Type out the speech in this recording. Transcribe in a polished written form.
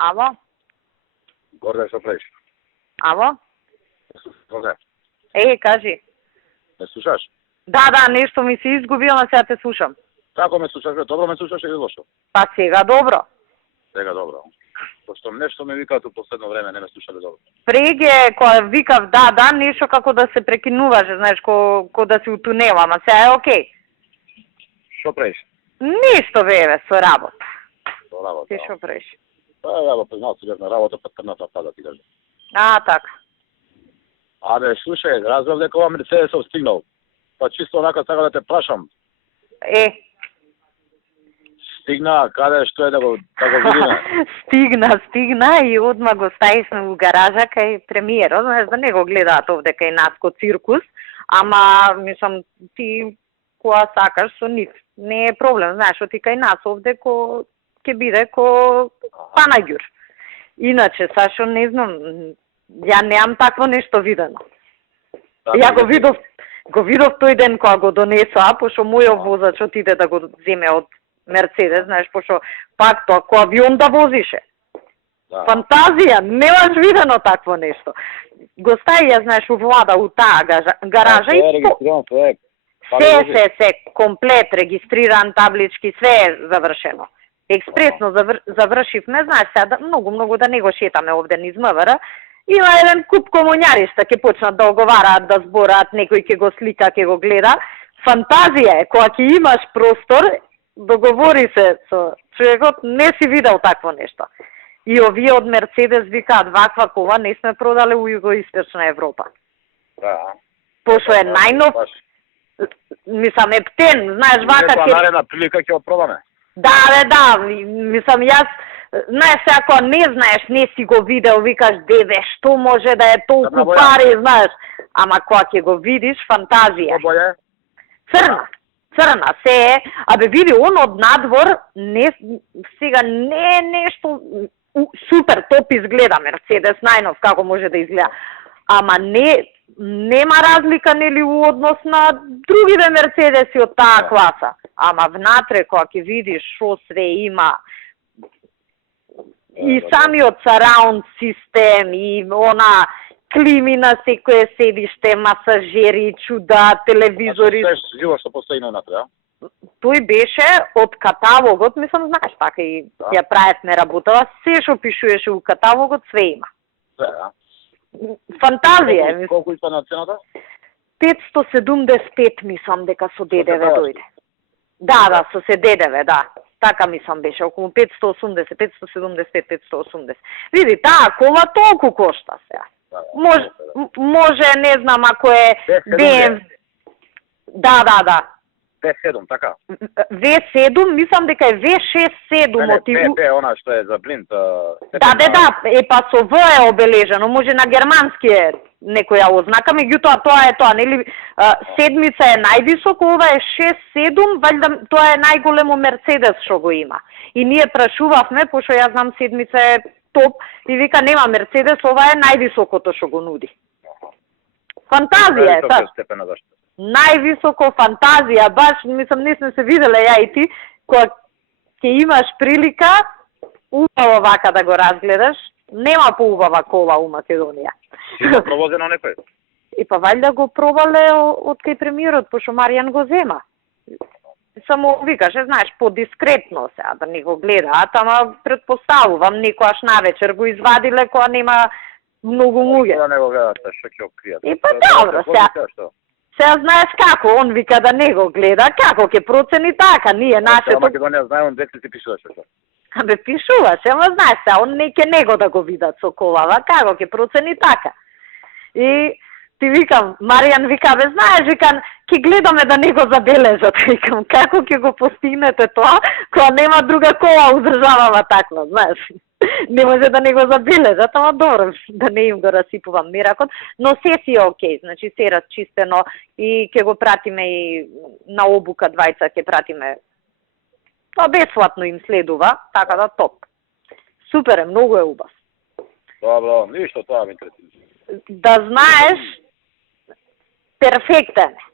Ало? Горде, што правиш? Ало? Горде, Кажи. ме слушаш? Да, нешто ми се изгубило, сега те слушам. Како ме слушаш? Добро ме слушаш или лошо? Па сега добро. Сега добро. Пошто нешто ми викаат у последно време, не ме слушале добро. Преге, кога викав да, нешто како да се прекинуваше, знаеш, ко да си утунела, ама сега е окей. Што правиш? Ништо бе, со работа. Со работа. Ти што правиш? Па, ја признал си на работа, па трната пада ти кажа. Така. Абе, слушај, разбрав дека ова Мерцедесов стигнал. Па чисто онака сакам да те прашам. Стигна, каде, што е да го видиме? Стигна и одма го ставивме во гаража кај премиерот, знаеш да не го гледаат овде кај нас ко циркус, ама, мислам, ти кога сакаш со нив, не е проблем, знаеш, оти кај нас овде ќе биде ко Панаѓур. Иначе, Сашо, не знам, ја неам такво нешто видено. Ја го видов тој ден кога го донесоа, пошто мојот возач отиде да го земе од Мерцедес, знаеш, пошто пак тоа кој авион да возише. Фантазија, немаш видено такво нешто. Го ставија, знаеш, у влада, у таа гаража и се, комплет, регистриран, таблички, све е завршено. Експресно завршивме, знаеш, сега многу да не го шетаме овде низ МВР. Има еден куп комуњариста, ќе почнат да оговараат, да збораат, некој ќе го слика, ќе го гледа. Фантазија е, кога ќе имаш простор, договори се со човекот, не си видел такво нешто. И овие од Мерцедес викаат, ваква кола не сме продале у Југоисточна Европа. Да. Пошто е најнов, мислам, ептен, знаеш, вака ќе... Наредна прилика ќе го пробаме. Да, мислам, јас, знаеш, ако не знаеш, не си го видел, викаш, деве, што може да е толку пари, знаеш, ама кога ќе го видиш, фантазија. Боја? Црна, се е, абе види, он од надвор, сега не е нешто супер топ изгледа Мерцедес, најнов, како може да изгледа, ама нема разлика, нели, у однос на другите Мерцедеси од таа класа. Ама внатре, кога ќе видиш шо све има, и самиот сараунд систем, и она клими на секое седиште, масажери, чуда, телевизори. Живо што постои навнатре, да? Тој беше од каталогот, мислам, знаеш, така и ја правевме работава, се што пишуваше у каталогот, све има. Да. Фантазија. Колку испадна цената? 575, мислам, дека со ДДВ дојде. Да, со се ДДВ, да. Така мислам беше, околу 580, 575, 580. Види, таа кола толку кошта сега. Може, не знам, ако е BMW. Да. V7, така? V7, мислам дека е V67 мотиву. Она што е за блинд. Да, па со В е обележено, може на германски е некоја ознака, меѓутоа тоа е тоа, нели, седмица е највисоко, ова е 6-7, валјда тоа е најголемо Мерцедес што го има. И ние прашувавме, пошто јас знам седмица е топ, и вика нема Мерцедес, ова е највисокото што го нуди. Фантазија е, та. Највисоко фантазија, баш, мислам, не сме се виделе ја и ти, кога ќе имаш прилика, убаво вака да го разгледаш, нема поубава кола у Македонија. Си го провозено некој? И па валјда го пробале од кај премиерот, пошто Маријан го зема. Само викаше, знаеш, подискретно сега да не го гледаат, ама предпоставувам, некојаш навечер го извадиле кога нема многу луѓе. Да не го гледаат, што ќе откријат. И па добро, сега знаеш како, он вика да не го гледа, како ќе процени така, ние нашето... Македонија знае, он дете си пишуваше тоа. Абе, пишуваше, ама знаеш сега, он не ќе него да го видат со колава, како ќе процени така. И ти викам, Маријан вика, бе, знаеш, викам, ќе гледаме да не го забележат, викам, како ќе го постигнете тоа, кога нема друга кола удржавава таква, знаеш. Не може да не го забележат, ама добро, да не им го расипувам меракот, но се си окей, значи се расчистено и ќе го пратиме и на обука двајца, ќе пратиме. Тоа бесплатно им следува, така да топ. Супер е, многу е убав. Добро, ништо тоа ми интересира. Да знаеш, перфектен е.